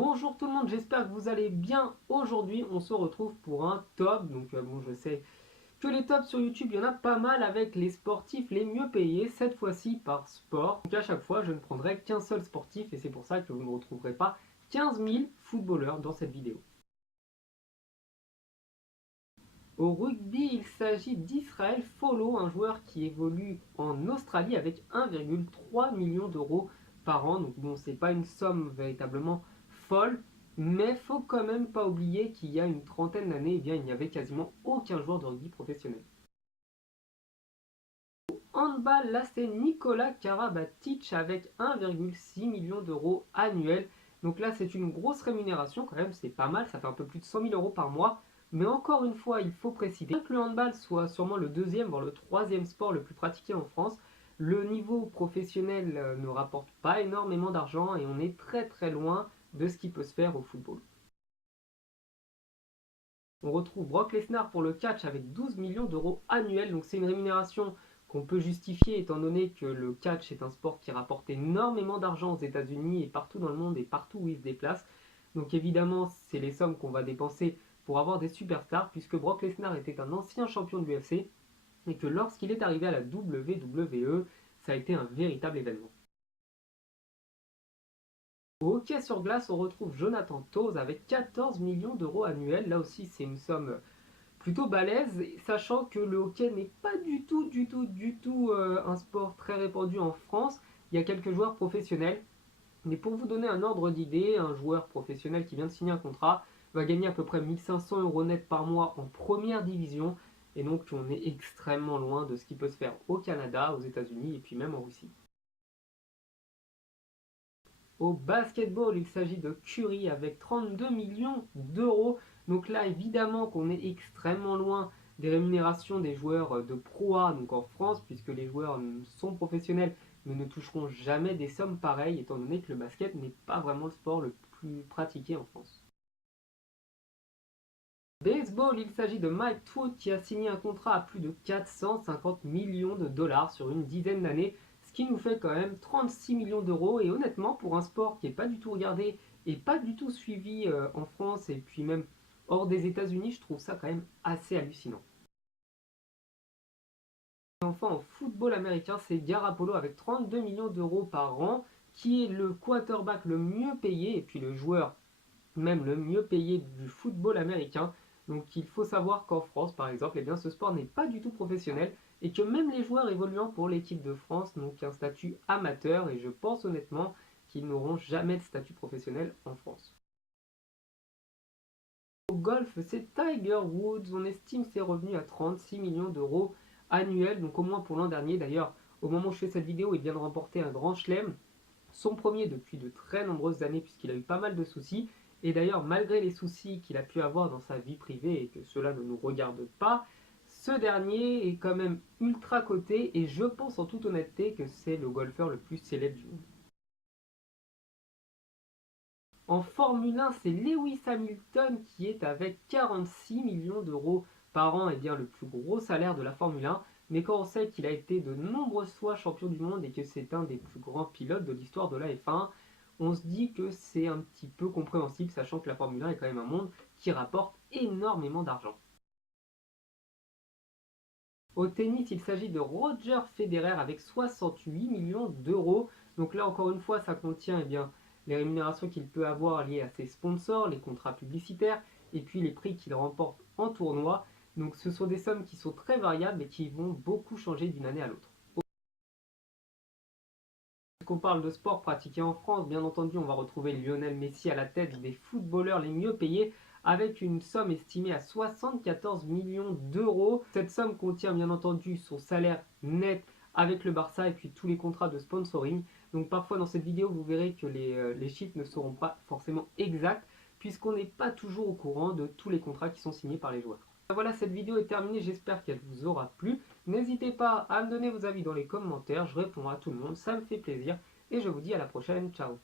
Bonjour tout le monde, j'espère que vous allez bien. Aujourd'hui, on se retrouve pour un top. Donc bon, je sais que les tops sur YouTube, il y en a pas mal avec les sportifs les mieux payés, cette fois-ci par sport. Donc à chaque fois, je ne prendrai qu'un seul sportif et c'est pour ça que vous ne retrouverez pas 15 000 footballeurs dans cette vidéo. Au rugby, il s'agit d'Israël Follo, un joueur qui évolue en Australie avec 1,3 million d'euros par an. Donc bon, c'est pas une somme véritablement folle, mais faut quand même pas oublier qu'il y a une trentaine d'années, eh bien, il n'y avait quasiment aucun joueur de rugby professionnel. Au handball, là c'est Nicolas Karabatic avec 1,6 million d'euros annuels. Donc là c'est une grosse rémunération quand même, c'est pas mal, ça fait un peu plus de 100 000 euros par mois. Mais encore une fois, il faut préciser que le handball soit sûrement le deuxième, voire le troisième sport le plus pratiqué en France. Le niveau professionnel ne rapporte pas énormément d'argent et on est très loin de ce qui peut se faire au football. On retrouve Brock Lesnar pour le catch avec 12 millions d'euros annuels, donc c'est une rémunération qu'on peut justifier étant donné que le catch est un sport qui rapporte énormément d'argent aux États-Unis et partout dans le monde et partout où il se déplace. Donc évidemment, c'est les sommes qu'on va dépenser pour avoir des superstars, puisque Brock Lesnar était un ancien champion de l'UFC et que lorsqu'il est arrivé à la WWE, ça a été un véritable événement. Au hockey sur glace, on retrouve Jonathan Toews avec 14 millions d'euros annuels. Là aussi, c'est une somme plutôt balèze, sachant que le hockey n'est pas du tout un sport très répandu en France. Il y a quelques joueurs professionnels, mais pour vous donner un ordre d'idée, un joueur professionnel qui vient de signer un contrat va gagner à peu près 1500 euros net par mois en première division, et donc on est extrêmement loin de ce qui peut se faire au Canada, aux États-Unis et puis même en Russie. Au basketball, il s'agit de Curry avec 32 millions d'euros. Donc là, évidemment qu'on est extrêmement loin des rémunérations des joueurs de Pro A, donc en France, puisque les joueurs sont professionnels, mais ne toucheront jamais des sommes pareilles, étant donné que le basket n'est pas vraiment le sport le plus pratiqué en France. Baseball, il s'agit de Mike Trout qui a signé un contrat à plus de 450 millions de dollars sur une dizaine d'années, ce qui nous fait quand même 36 millions d'euros. Et honnêtement, pour un sport qui n'est pas du tout regardé et pas du tout suivi en France et puis même hors des États-Unis, je trouve ça quand même assez hallucinant. Et enfin, en football américain, c'est Garoppolo avec 32 millions d'euros par an, qui est le quarterback le mieux payé et puis le joueur même le mieux payé du football américain. Donc il faut savoir qu'en France, par exemple, eh bien, ce sport n'est pas du tout professionnel et que même les joueurs évoluant pour l'équipe de France n'ont qu'un statut amateur et je pense honnêtement qu'ils n'auront jamais de statut professionnel en France. Au golf, c'est Tiger Woods, on estime ses revenus à 36 millions d'euros annuels, donc au moins pour l'an dernier. D'ailleurs, au moment où je fais cette vidéo, il vient de remporter un grand chelem, son premier depuis de très nombreuses années puisqu'il a eu pas mal de soucis. Et d'ailleurs, malgré les soucis qu'il a pu avoir dans sa vie privée et que cela ne nous regarde pas, ce dernier est quand même ultra coté et je pense en toute honnêteté que c'est le golfeur le plus célèbre du monde. En Formule 1, c'est Lewis Hamilton qui est avec 46 millions d'euros par an, et bien le plus gros salaire de la Formule 1. Mais quand on sait qu'il a été de nombreuses fois champion du monde et que c'est un des plus grands pilotes de l'histoire de la F1, on se dit que c'est un petit peu compréhensible, sachant que la Formule 1 est quand même un monde qui rapporte énormément d'argent. Au tennis, il s'agit de Roger Federer avec 68 millions d'euros. Donc là, encore une fois, ça contient bien, les rémunérations qu'il peut avoir liées à ses sponsors, les contrats publicitaires et puis les prix qu'il remporte en tournoi. Donc ce sont des sommes qui sont très variables et qui vont beaucoup changer d'une année à l'autre. Qu'on parle de sport pratiqué en France, bien entendu, on va retrouver Lionel Messi à la tête des footballeurs les mieux payés avec une somme estimée à 74 millions d'euros. Cette somme contient bien entendu son salaire net avec le Barça et puis tous les contrats de sponsoring. Donc parfois dans cette vidéo, vous verrez que les chiffres ne seront pas forcément exacts puisqu'on n'est pas toujours au courant de tous les contrats qui sont signés par les joueurs. Voilà, cette vidéo est terminée, j'espère qu'elle vous aura plu. N'hésitez pas à me donner vos avis dans les commentaires, je réponds à tout le monde, ça me fait plaisir. Et je vous dis à la prochaine, ciao.